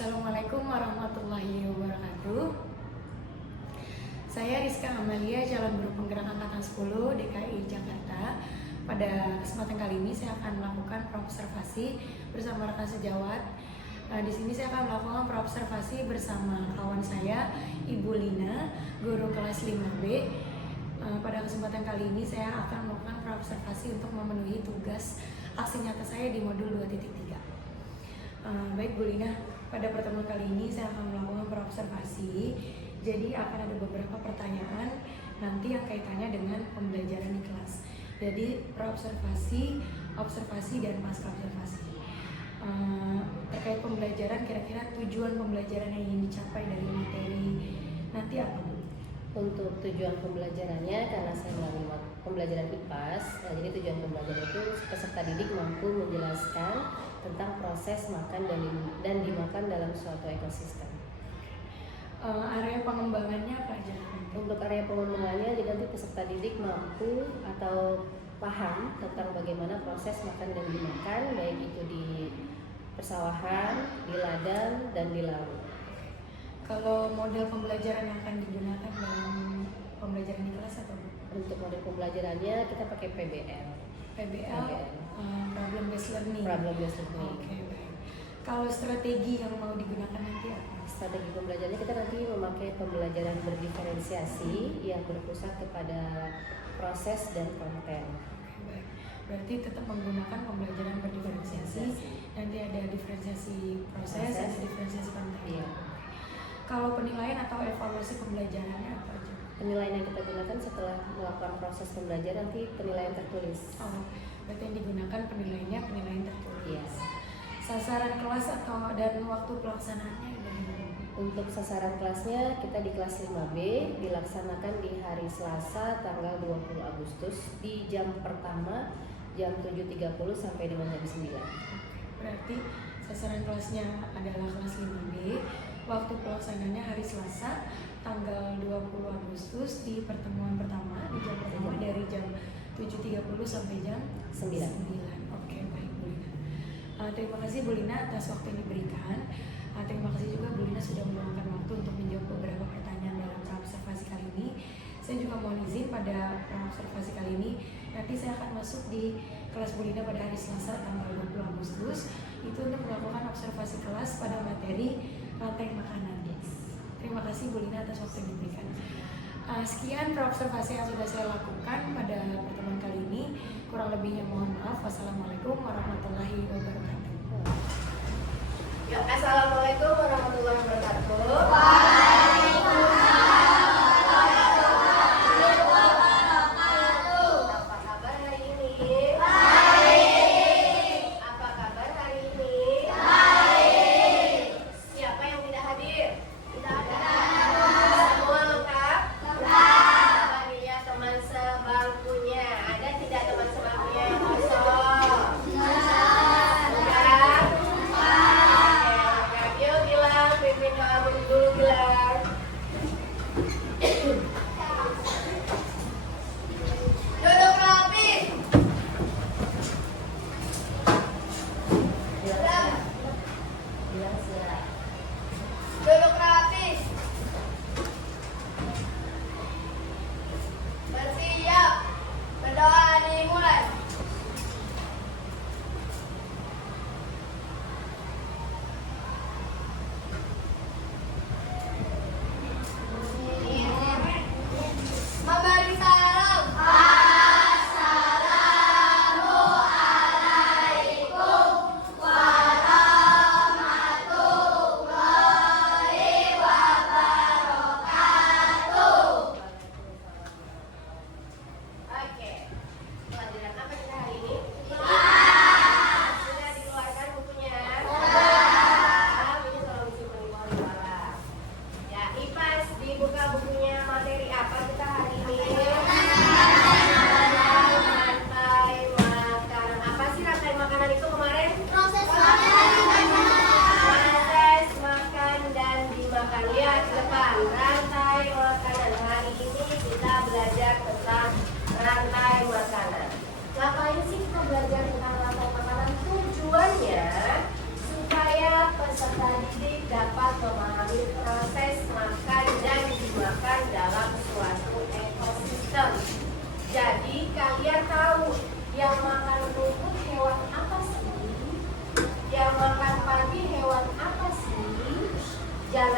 Assalamualaikum warahmatullahi wabarakatuh. Saya Rizka Amalia, Jalan Guru Penggerak Angkatan 10 DKI Jakarta. Pada kesempatan kali ini saya akan melakukan praobservasi bersama rekan sejawat. Di sini saya akan melakukan praobservasi bersama kawan saya, Ibu Lina, guru kelas 5B. Pada kesempatan kali ini saya akan melakukan praobservasi untuk memenuhi tugas aksi nyata saya di modul 2.3. Baik Bu Lina, pada pertemuan kali ini saya akan melakukan praobservasi. Jadi akan ada beberapa pertanyaan nanti yang kaitannya dengan pembelajaran di kelas. Jadi praobservasi, observasi, dan pasca observasi. Terkait pembelajaran, kira-kira tujuan pembelajaran yang ingin dicapai dari materi nanti apa Bu? Untuk tujuan pembelajarannya, karena saya melalui pembelajaran IPAS, jadi tujuan pembelajaran itu peserta didik mampu menjelaskan tentang proses makan dan dimakan dalam suatu ekosistem. Area pengembangannya apa aja? Untuk area pengembangannya, jadi nanti peserta didik mampu atau paham tentang bagaimana proses makan dan dimakan, baik itu di persawahan, di ladang, dan di laut. Kalau model pembelajaran yang akan digunakan dalam pembelajaran di kelas apa Bu? Untuk model pembelajarannya kita pakai PBL. PBL. Problem based learning. Problem based learning. Oke, baik. Kalau strategi yang mau digunakan nanti apa? Strategi pembelajarannya kita nanti memakai pembelajaran berdiferensiasi yang berpusat kepada proses dan konten. Oke, baik. Berarti tetap menggunakan pembelajaran berdiferensiasi. Nanti ada diferensiasi proses, ada diferensiasi konten. Iya. Kalau penilaian atau evaluasi pembelajarannya apa aja? Penilaian yang kita gunakan setelah melakukan proses pembelajaran nanti penilaian tertulis. Oh, berarti yang digunakan penilaiannya penilaian tertulis. Iya. Sasaran kelas atau dan waktu pelaksanaannya dari mana? Untuk sasaran kelasnya kita di kelas 5B dilaksanakan di hari Selasa tanggal 20 Agustus di jam pertama jam 7.30 sampai dengan jam 9. Berarti sasaran kelasnya adalah kelas 5B. Waktu pelaksanaannya hari Selasa tanggal 20 Agustus di pertemuan pertama, di jam pertama dari jam 7.30 sampai jam 9. Oke, baik Bu Lina. Terima kasih Bu Lina atas waktu yang diberikan. Terima kasih juga Bu Lina sudah meluangkan waktu untuk menjawab beberapa pertanyaan dalam praobservasi kali ini. Saya juga mohon izin pada praobservasi kali ini nanti saya akan masuk di kelas Bu Lina pada hari Selasa tanggal 20 Agustus itu untuk melakukan observasi kelas pada materi rantai makanan. Terima kasih Bu Lina atas waktu yang diberikan. Sekian praobservasi yang sudah saya lakukan pada pertemuan kali ini. Kurang lebihnya mohon maaf. Wassalamualaikum warahmatullahi wabarakatuh. Assalamualaikum warahmatullahi wabarakatuh. Apa kabar hari ini? Baik. Apa kabar hari ini? Baik. Siapa yang tidak hadir? Tidak ada. Semua lengkap? Lengkap. Apa dia teman sebangkunya? Ada tidak teman sebangkunya yang kosong? Lengkap. Yuk bilang, pimpin doa dulu bilang. Duduk rapi. Duduk rapi. Bersiap. Berdoa dimulai. Memberi salam. Assalamualaikum warahmatullahi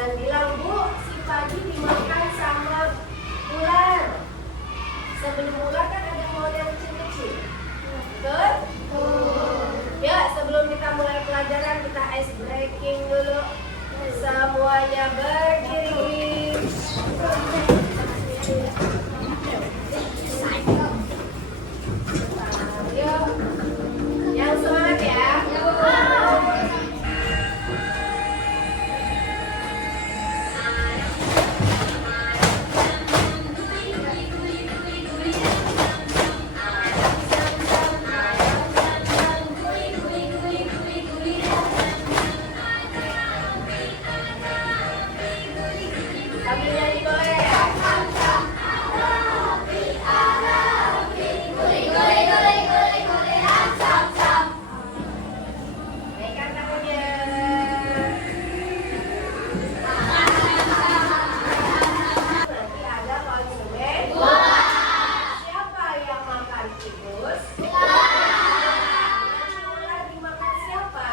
Jangan bilang, Bu, si padi dimakan sama ular. Sebelum ular kan ada model kecil-kecil. Betul? Ya, sebelum kita mulai pelajaran, kita ice breaking dulu. Semuanya berdiri. Yuk, yang semangat ya. Sambil nyanyi boleh ya? Naikkan tangannya. Nanti ada konsumen. Siapa yang makan tikus? Nanti ular dimakan siapa?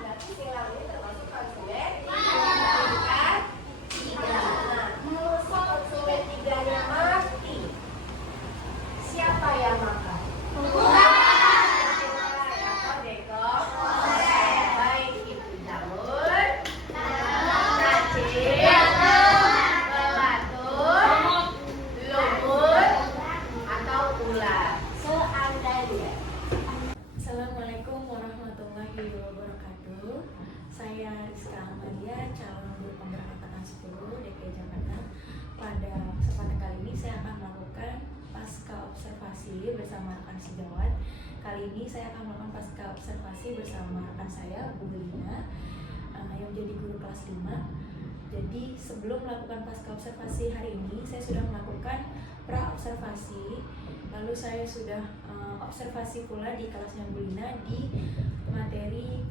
Berarti silang ini termasuk konsumen. Kan? Nah, kalau si konsumen tiganya mati, siapa yang makan? Atau dekor? Baik itu jamur, cacing, belatung, lumut, atau ular. Seandainya. Assalamualaikum warahmatullahi wabarakatuh. Saya Rizka Amalia, calon guru penggerak angkatan 10 DKI Jakarta. Pada kesempatan kali ini saya akan melakukan pasca observasi bersama rekan sejawat. Kali ini saya akan melakukan pasca observasi bersama rekan saya, Bu Lina, yang menjadi guru kelas 5. Jadi sebelum melakukan pasca observasi hari ini, saya sudah melakukan pra observasi. Lalu saya sudah observasi pula di kelasnya Bu Lina di materi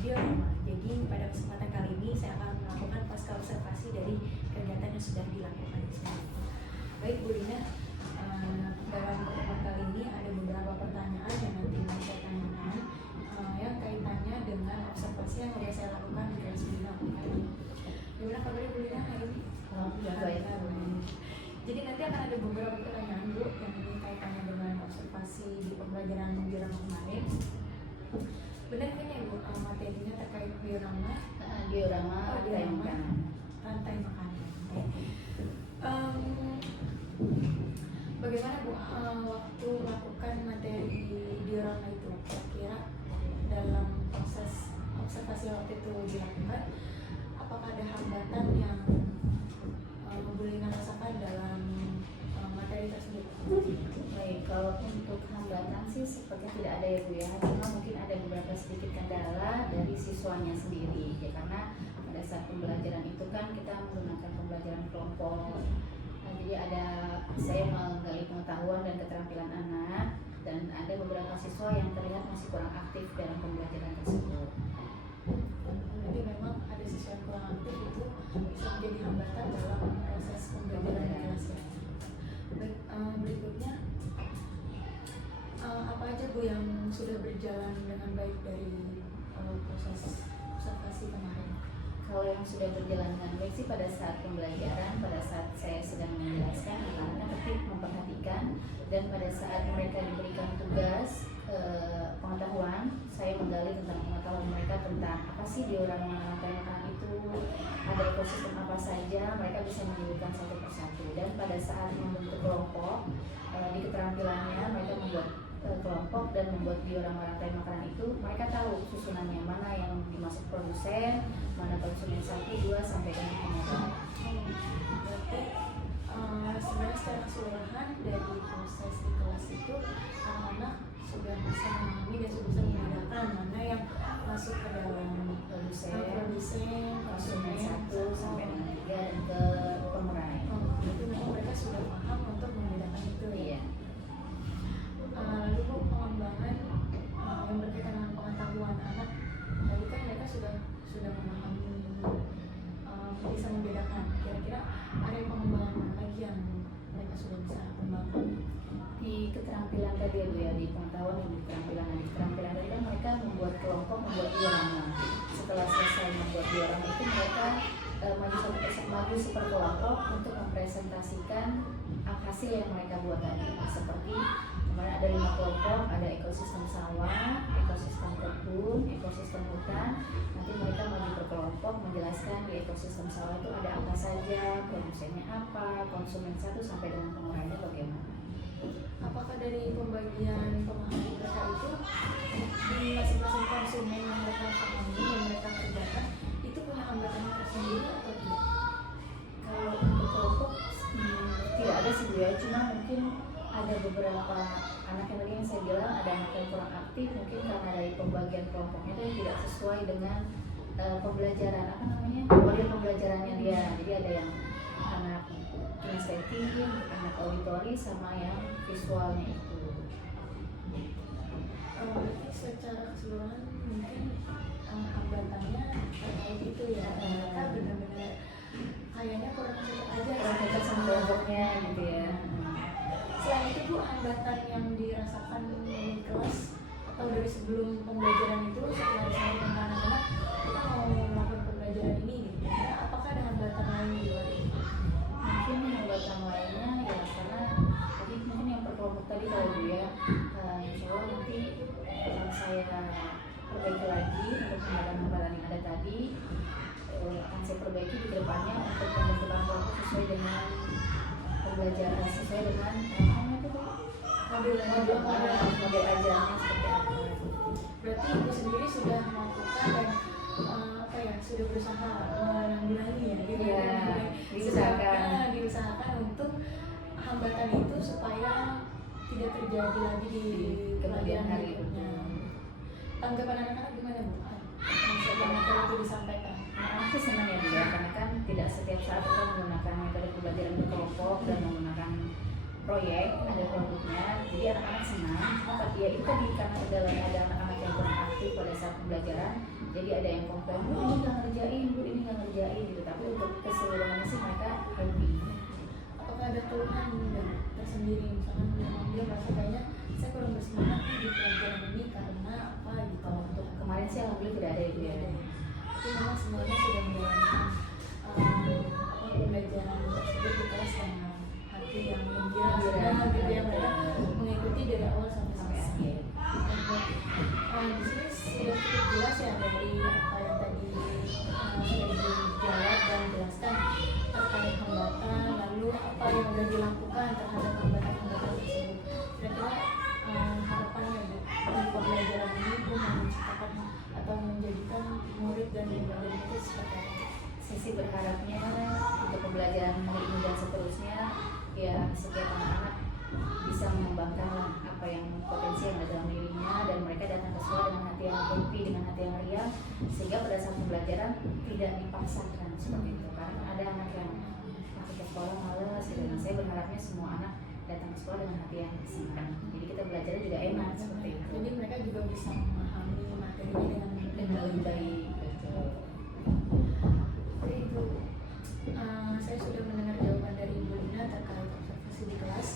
biorama. Jadi pada kesempatan kali ini saya akan melakukan pasca observasi dari kegiatan yang sudah dilakukan di sini. Baik Bu Lina, dalam pertemuan kali ini ada beberapa pertanyaan yang nanti mau saya tanyakan yang kaitannya dengan observasi yang sudah saya lakukan di kelas Bu Lina. Gimana kabarnya Bu Lina hari ini? Baik. Jadi nanti akan ada beberapa pertanyaan Bu yang ini kaitannya dengan observasi di pembelajaran biorama kemarin. Benar kan ya Bu, materinya terkait biorama? Diorama Diorama rantai makanan. Oke. Bagaimana Bu waktu melakukan materi diorama itu? Kira-kira dalam proses observasi waktu itu dilakukan, apakah ada hambatan yang Bu Lina rasakan dalam materi tersebut? Baik, kalau untuk hambatan sih seperti tidak ada ya Bu ya, cuma mungkin ada beberapa sedikit kendala dari siswanya sendiri ya, karena pada saat pembelajaran itu kan kita menggunakan pembelajaran kelompok. Nah, jadi saya menggali pengetahuan dan keterampilan anak, dan ada beberapa siswa yang terlihat masih kurang aktif dalam pembelajaran tersebut. Jadi memang ada siswa yang kurang aktif itu bisa menjadi hambatan dalam proses pembelajaran di kelas ya. Baik, berikutnya apa aja Bu yang sudah berjalan dengan baik dari proses observasi kemarin? Kalau yang sudah berjalan dengan baik sih pada saat pembelajaran, pada saat saya sedang menjelaskan, anak-anak tetap memperhatikan, dan pada saat mereka diberikan tugas pengetahuan, saya menggali tentang pengetahuan mereka tentang apa sih diorama rantai makanan itu, ada ekosistem apa saja, mereka bisa menyebutkan satu persatu. Dan pada saat membentuk kelompok, di keterampilannya mereka membuat kelompok dan membuat diorama rantai makanan itu, mereka tahu susunannya, mana yang dimasuk produsen, mana konsumen 1, 2 sampai dengan pengelola. Berarti sebenarnya secara keseluruhan dari proses di kelas itu anak-anak sudah bisa memahami dan sudah bisa membedakan mana yang masuk ke dalam Produsen, konsumen konsumen 1 sampai dengan 3 dan ke pemerai. Jadi memang mereka sudah paham untuk membedakan itu ya. Iya. Lalu Bu, pengembangan yang berkaitan dengan pengetahuan anak, tadi kan mereka sudah memahami, bisa membedakan. Kira-kira ada pengembangan mana lagi yang mereka sudah bisa kembangkan? Di keterampilan tadi ya Bu ya, di pengetahuan dan di keterampilan tadi kan mereka membuat kelompok, membuat diorama. Setelah selesai membuat diorama itu diskusi berkelompok untuk mempresentasikan hasil yang mereka buat tadi. Seperti kemarin ada 5 kelompok, ada ekosistem sawah, ekosistem kebun, ekosistem hutan. Nanti mereka bagi per kelompok menjelaskan di ekosistem sawah itu ada apa saja, produsennya apa, konsumen 1 sampai dengan pengolahannya bagaimana. Apakah dari pembagian pemahaman mereka itu di masing-masing konsumen yang mereka pahami, yang mereka kerjakan itu punya hambatannya tersendiri atau tidak? Kalau untuk kelompok tidak ada sih Bu ya, cuma mungkin ada beberapa anak yang tadi yang saya bilang ada anak yang kurang aktif, mungkin karena dari pembagian kelompoknya itu yang tidak sesuai dengan pembelajaran model pembelajarannya dia. Jadi ada yang anak kinestetik, anak auditori, sama yang visualnya itu. Berarti secara keseluruhan mungkin hambatannya terkait itu ya, mereka benar-benar kayaknya kurang cocok aja Kurang cocok sama kelompoknya gitu ya. Selain itu Bu, hambatan yang dirasakan di kelas atau dari sebelum pembelajaran itu setelah disampaikan ke anak-anak kita mau melakukan pembelajaran ini gitu ya, apakah ada hambatan lain di luar itu? Mungkin hambatan lainnya ya karena tadi mungkin yang per kelompok tadi kalau Bu ya, insya Allah nanti saya perbaiki lagi untuk hambatan-hambatan yang ada tadi, akan saya perbaiki di depannya untuk pembentukan kelompok sesuai dengan pembelajaran, sesuai dengan model ajarannya seperti apa. Berarti Ibu sendiri sudah melakukan dan sudah berusaha menanggulangi ya gitu Iya, diusahakan. Diusahakan untuk hambatan itu supaya tidak terjadi lagi di kemudian hari berikutnya. Tanggapan anak-anak gimana Bu? Setelah materi itu disampaikan. Anak-anak sih senang ya Bu ya, karena kan tidak setiap saat kita menggunakan metode pembelajaran berkelompok dan menggunakan proyek, ada produknya, jadi anak-anak senang. Cuma ya itu tadi karena di dalamnya ada anak-anak yang kurang aktif pada saat pembelajaran, jadi ada yang komplain, Bu ini nggak ngerjain, Bu ini nggak ngerjain gitu. Tapi untuk keseluruhannya sih mereka happy. Apakah ada keluhan tersendiri, misalkan dia merasa kayaknya saya kurang bersemangat di pelajaran ini karena apa gitu? Kalau untuk kemarin sih alhamdulillah tidak ada itu ya. Tapi memang semuanya sudah menjalankan pembelajaran tersebut di kelas dengan hati yang gembira gitu ya, mereka mengikuti dari awal sampai akhir. Di sini sudah cukup jelas ya dari apa yang tadi sudah dijawab dan dijelaskan terkait hambatan, lalu apa yang sudah dilakukan terhadap hambatan-hambatan tersebut. Kira-kira harapannya Bu di pembelajaran ini Bu menciptakan atau menjadikan murid dan pembelajar itu seperti apa? Sisi berharapnya untuk pembelajaran hari ini dan seterusnya ya setiap anak-anak bisa mengembangkan apa yang potensi yang ada dalam dirinya dan mereka datang ke sekolah dengan hati yang happy, dengan hati yang riang, sehingga pada saat pembelajaran tidak dipaksakan seperti itu. Karena ada anak yang masih ke sekolah malas gitu. Nah, saya berharapnya semua anak datang ke sekolah dengan hati yang senang. Jadi kita belajarnya juga enak seperti itu. Jadi mereka juga bisa memahami materinya dengan Lebih baik. Betul. Oke Ibu, saya sudah mendengar jawaban dari Ibu Lina terkait observasi di kelas.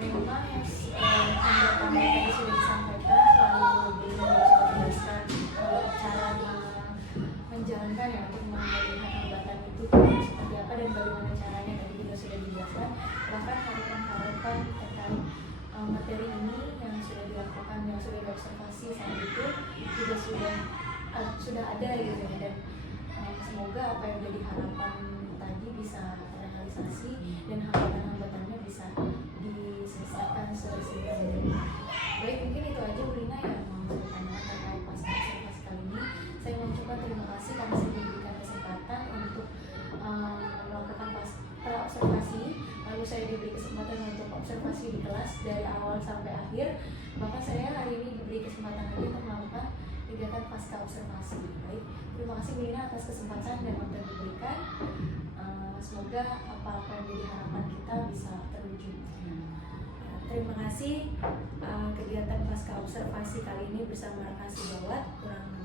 Memang yang hambatan yang tadi sudah disampaikan, lalu Ibu Lina juga sudah menjelaskan cara menjalankan ya untuk melihat hambatan itu seperti apa dan bagaimana caranya tadi juga sudah dijelaskan. Bahkan harapan-harapan terkait materi ini yang sudah dilakukan, yang sudah diobservasi saat itu juga sudah ada gitu ya, dan semoga apa yang jadi harapan tadi bisa terrealisasi dan hambatan-hambatannya bisa diselesaikan sesegera mungkin. Baik, mungkin itu aja Bu Lina yang mau saya tanyakan terkait pasca observasi kali ini. Saya mengucapkan terima kasih karena saya diberikan kesempatan untuk melakukan observasi, lalu saya diberi kesempatan untuk observasi di kelas dari awal sampai akhir. Bahkan saya hari ini diberi kesempatan lagi untuk melakukan kegiatan pasca observasi. Baik, terima kasih Bu Lina atas kesempatan dan waktu yang diberikan. Semoga apa-apa yang menjadi harapan kita bisa terwujud. Terima kasih kegiatan pasca observasi kali ini bersama Rekan Sejawat. Kurang